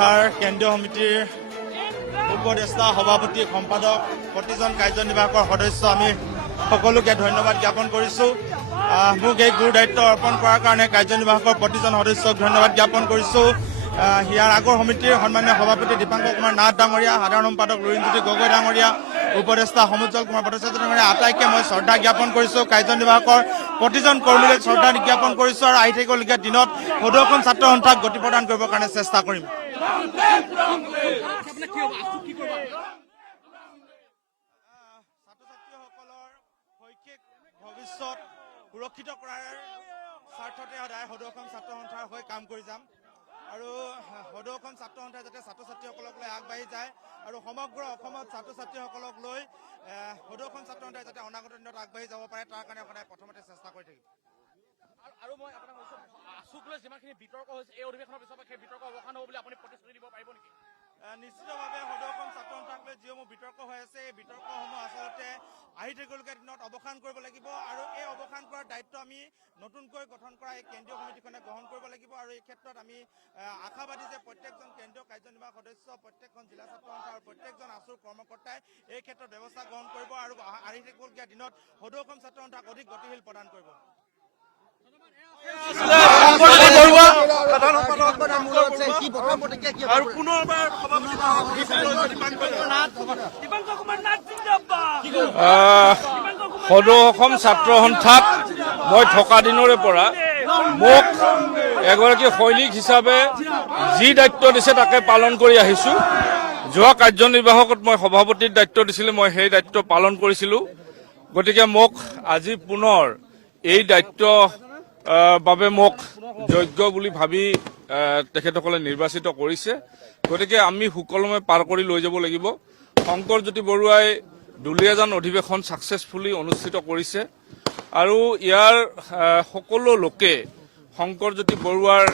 কুঠাৰ কেন্দ্ৰীয় সমিতিৰ উপদেষ্টা সভাপতি সম্পাদক প্ৰতিজন কাৰ্যনিৰ্বাহকৰ সদস্য আমি সকলোকে ধন্যবাদ জ্ঞাপন কৰিছোঁ। মোক এই গুৰু দায়িত্ব অৰ্পণ কৰাৰ কাৰণে কাৰ্যনিৰ্বাহকৰ প্ৰতিজন সদস্যক ধন্যবাদ জ্ঞাপন কৰিছোঁ। ইয়াৰ আগৰ সমিতিৰ সন্মানীয় সভাপতি দীপাংকৰ কুমাৰ নাথ ডাঙৰীয়া, সাধাৰণ সম্পাদক লুৰিণজ্যোতি গগৈ ডাঙৰীয়া, উপদেষ্টা সমুজ্জ্বল কুমাৰ ভট্টাচাৰ্য ডাঙৰীয়া আটাইকে মই শ্ৰদ্ধা জ্ঞাপন কৰিছোঁ। কাৰ্যনিৰ্বাহকৰ প্ৰতিজন কৰ্মীলৈ শ্ৰদ্ধা জ্ঞাপন কৰিছোঁ আৰু আহি থাকিবলগীয়া দিনত সদৌখন ছাত্ৰ সন্থাক গতি প্ৰদান কৰিবৰ কাৰণে চেষ্টা কৰিম। ভৱিষ্যত সুৰক্ষিত কৰাৰ স্বাৰ্থতে সদায় সদৌখন ছাত্ৰ সন্থাৰ হৈ কাম কৰি যাম আৰু সদৌখন ছাত্ৰ সন্থাই যাতে ছাত্ৰ ছাত্ৰীসকলক লৈ আগবাঢ়ি যায় আৰু সমগ্ৰ অসমত ছাত্ৰ ছাত্ৰীসকলক লৈ সদৌখন ছাত্ৰ সন্থাই যাতে অনাগত দিনত আগবাঢ়ি যাব পাৰে তাৰ কাৰণে সদায় প্ৰথমতে চেষ্টা কৰি থাকিম। আৰু মই আপোনাক কৈছোঁ, আছুক লৈ যিমানখিনি বিতৰ্ক হৈছে এই অধিৱেশনৰ পিছৰ পৰা সেই বিতৰ্ক অৱসান হ'ব বুলি আপুনি প্ৰতিশ্ৰুতি দিব পাৰিব নেকি? নিশ্চিতভাৱে সদৌখন ছাত্ৰ সন্থাক লৈ যিসমূহ বিতৰ্ক হৈ আছে এই বিতৰ্কসমূহ আচলতে আহি থাকিবলগীয়া দিনত অৱসান কৰিব লাগিব আৰু এই অৱসান কৰাৰ দায়িত্ব আমি নতুনকৈ গঠন কৰা এই কেন্দ্ৰীয় সমিতিখনে গ্ৰহণ কৰিব লাগিব আৰু এই ক্ষেত্ৰত আমি আশাবাদী যে প্ৰত্যেকজন কেন্দ্ৰীয় কাৰ্যনিৰ্বাহক সদস্য, প্ৰত্যেকখন জিলা ছাত্ৰ সন্থা আৰু প্ৰত্যেকজন আছুৰ কৰ্মকৰ্তাই এই ক্ষেত্ৰত ব্যৱস্থা গ্ৰহণ কৰিব আৰু আহি থাকিবলগীয়া দিনত সদৌখন ছাত্ৰ সন্থাক অধিক গতিশীল প্ৰদান কৰিব। সদৌ অসম ছাত্ৰ সন্থাত মই থকা দিনৰে পৰা মোক এগৰাকী সৈনিক হিচাপে যি দায়িত্ব দিছে তাকে পালন কৰি আহিছোঁ। যোৱা কাৰ্যনিৰ্বাহকত মই সভাপতিৰ দায়িত্ব দিছিলে, মই সেই দায়িত্ব পালন কৰিছিলোঁ। গতিকে মোক আজি পুনৰ এই দায়িত্ব বাবে মোক যোগ্য বুলি ভাবি তেখেতসকলে নিৰ্বাচিত কৰিছে। গতিকে আমি সুকলমে পাৰ কৰি লৈ যাব লাগিব। শংকৰজ্যোতি বৰুৱাই দুলীয়াজান অধিৱেশন ছাকচেছফুলি অনুষ্ঠিত কৰিছে আৰু ইয়াৰ সকলো লোকে শংকৰজ্যোতি বৰুৱাৰ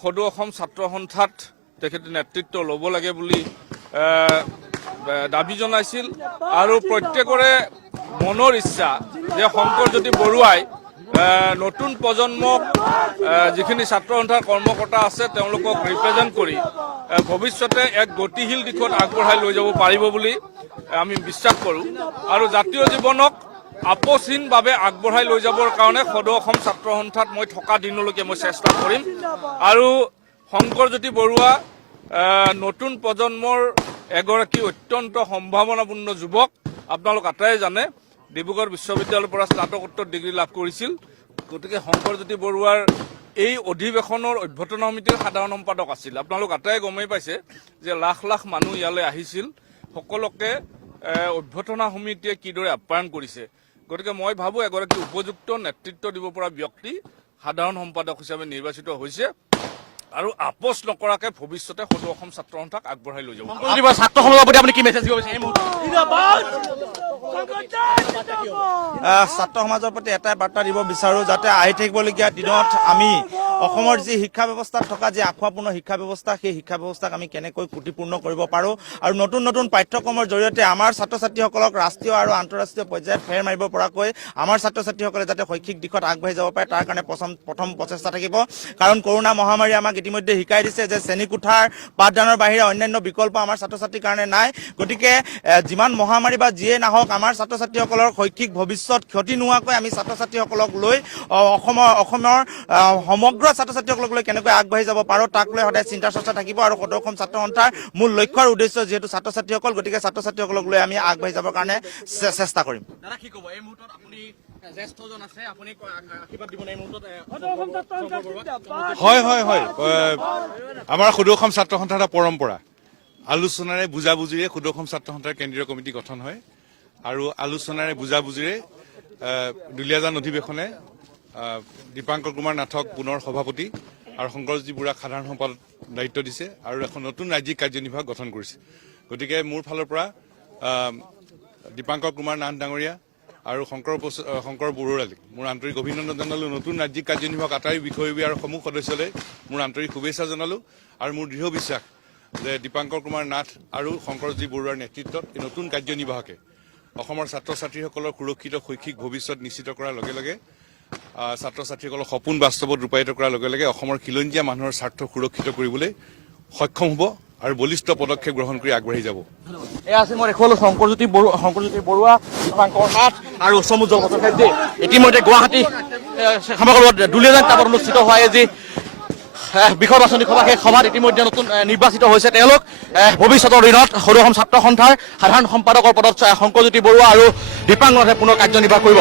সদৌ অসম ছাত্ৰ সন্থাত তেখেতে নেতৃত্ব ল'ব লাগে বুলি দাবী জনাইছিল আৰু প্ৰত্যেকৰে মনৰ ইচ্ছা যে শংকৰজ্যোতি বৰুৱাই নতুন প্ৰজন্মক যিখিনি ছাত্ৰ সন্থাৰ কৰ্মকৰ্তা আছে তেওঁলোকক ৰিপ্ৰেজেণ্ট কৰি ভৱিষ্যতে এক গতিশীল দিশত আগবঢ়াই লৈ যাব পাৰিব বুলি আমি বিশ্বাস কৰোঁ আৰু জাতীয় জীৱনক আপোচহীনভাৱে আগবঢ়াই লৈ যাবৰ কাৰণে সদৌ অসম ছাত্ৰ সন্থাত মই থকা দিনলৈকে মই চেষ্টা কৰিম আৰু শংকৰজ্যোতি বৰুৱা নতুন প্ৰজন্মৰ এগৰাকী অত্যন্ত সম্ভাৱনাপূৰ্ণ যুৱক। আপোনালোক আটাইয়ে জানে ডিব্ৰুগড় বিশ্ববিদ্যালয়ৰ পৰা স্নাতকোত্তৰ ডিগ্ৰী লাভ কৰিছিল। গতিকে শংকৰজ্যোতি বৰুৱাৰ এই অধিৱেশনৰ অভ্যৰ্থনা সমিতিৰ সাধাৰণ সম্পাদক আছিল। আপোনালোক আটাইয়ে গমেই পাইছে যে লাখ লাখ মানুহ ইয়ালৈ আহিছিল, সকলোকে অভ্যৰ্থনা সমিতিয়ে কিদৰে আপ্যায়ন কৰিছে। গতিকে মই ভাবোঁ এগৰাকী উপযুক্ত নেতৃত্ব দিব পৰা ব্যক্তি সাধাৰণ সম্পাদক হিচাপে নিৰ্বাচিত হৈছে আৰু আপোচ নকৰাকে ভৱিষ্যতে সদৌ অসম ছাত্ৰ সন্থাক আগবঢ়াই লৈ যাব। ছাত্ৰ সমাজৰ প্ৰতি আপুনি কি মেছেজ দিব বিচাৰে? ছাত্ৰ সমাজৰ প্ৰতি এটাই বাৰ্তা দিব বিচাৰোঁ যাতে আহি থাকিবলগীয়া দিনত আমি অসমৰ যি শিক্ষা ব্যৱস্থাত থকা যি আখুৱাপূৰ্ণ শিক্ষা ব্যৱস্থা সেই শিক্ষা ব্যৱস্থাক আমি কেনেকৈ কুটিপূৰ্ণ কৰিব পাৰোঁ আৰু নতুন নতুন পাঠ্যক্ৰমৰ জৰিয়তে আমাৰ ছাত্ৰ ছাত্ৰীসকলক ৰাষ্ট্ৰীয় আৰু আন্তঃৰাষ্ট্ৰীয় পৰ্যায়ত ফেৰ মাৰিব পৰাকৈ আমাৰ ছাত্ৰ ছাত্ৰীসকলে যাতে শৈক্ষিক দিশত আগবাঢ়ি যাব পাৰে তাৰ কাৰণে প্ৰথম প্ৰচেষ্টা থাকিব। কাৰণ কৰোণা মহামাৰী আমাক ইতিমধ্যে শিকাই দিছে যে শ্ৰেণীকোঠাৰ পাঠদানৰ বাহিৰে অন্যান্য বিকল্প আমাৰ ছাত্ৰ ছাত্ৰীৰ কাৰণে নাই। গতিকে যিমান মহামাৰী বা যিয়ে নাহক আমাৰ ছাত্ৰ ছাত্ৰীসকলৰ শৈক্ষিক ভৱিষ্যত ক্ষতি নোহোৱাকৈ আমি ছাত্ৰ ছাত্ৰীসকলক লৈ অসমৰ সমগ্ৰ ছাত্ৰ ছাত্ৰীসকলক লৈ কেনেকৈ আগবাঢ়ি যাব পাৰোঁ তাক লৈ সদায় চিন্তা চৰ্চা থাকিব আৰু সদৌ অসম ছাত্ৰ সন্থাৰ মূল লক্ষ্য আৰু উদ্দেশ্য যিহেতু ছাত্ৰ ছাত্ৰীসকল, গতিকে ছাত্ৰ ছাত্ৰীসকলক লৈ আমি আগবাঢ়ি যাবৰ কাৰণে চেষ্টা কৰিম। দাদা কি ক'ব এই মুহূৰ্তত আপুনি জ্যেষ্ঠজন আছে, আপুনি আশীৰ্বাদ দিব এই মুহূৰ্তত? হয় হয় হয় আমাৰ সদৌ অসম ছাত্ৰ সন্থাৰ এটা পৰম্পৰা, আলোচনাৰে বুজাবুজিৰে সদৌ অসম ছাত্ৰ সন্থাৰ কেন্দ্ৰীয় কমিটি গঠন হয় আৰু আলোচনাৰে বুজাবুজিৰে দুলীয়াজান অধিৱেশনে দীপাংকৰ কুমাৰ নাথক পুনৰ সভাপতি আৰু শংকৰজ্যোতি বৰুৱাক সাধাৰণ সম্পাদক দায়িত্ব দিছে আৰু এখন নতুন ৰাজ্যিক কাৰ্যনিৰ্বাহক গঠন কৰিছে। গতিকে মোৰ ফালৰ পৰা দীপাংকৰ কুমাৰ নাথ ডাঙৰীয়া আৰু শংকৰ বৰুৱালৈ মোৰ আন্তৰিক অভিনন্দন জনালোঁ। নতুন ৰাজ্যিক কাৰ্যনিৰ্বাহক আটাই বিষয়ববীয়া আৰু সমূহ সদস্যলৈ মোৰ আন্তৰিক শুভেচ্ছা জনালোঁ আৰু মোৰ দৃঢ় বিশ্বাস যে দীপাংকৰ কুমাৰ নাথ আৰু শংকৰজ্যোতি বৰুৱাৰ নেতৃত্বত এই নতুন কাৰ্যনিৰ্বাহকে অসমৰ ছাত্ৰ ছাত্ৰীসকলৰ সুৰক্ষিত শৈক্ষিক ভৱিষ্যত নিশ্চিত কৰাৰ লগে লগে ছাত্ৰ ছাত্ৰীসকলৰ সপোন বাস্তৱত ৰূপায়িত কৰাৰ লগে লগে অসমৰ খিলঞ্জীয়া মানুহৰ স্বাৰ্থ সুৰক্ষিত কৰিবলৈ সক্ষম হ'ব আৰু বলিষ্ঠ পদক্ষেপ গ্ৰহণ কৰি আগবাঢ়ি যাব। এয়া আছিল মই দেখুৱালো শংকৰজ্যোতি বৰুৱা দীপাংকৰ নাথ আৰু সমুজ্জ্বল ভট্টাচাৰ্য। ইতিমধ্যে গুৱাহাটী সমাগমত দুলীয়াজান টাবত অনুষ্ঠিত হোৱা যি বিষয় বাছনি সভা, সেই সভাত ইতিমধ্যে নতুন নিৰ্বাচিত হৈছে তেওঁলোক। ভৱিষ্যতৰ দিনত সদৌ অসম ছাত্ৰ সন্থাৰ সাধাৰণ সম্পাদকৰ পদত শংকৰজ্যোতি বৰুৱা আৰু দীপাংকৰ নাথে পুনৰ কাৰ্যনিৰ্বাহ কৰিব।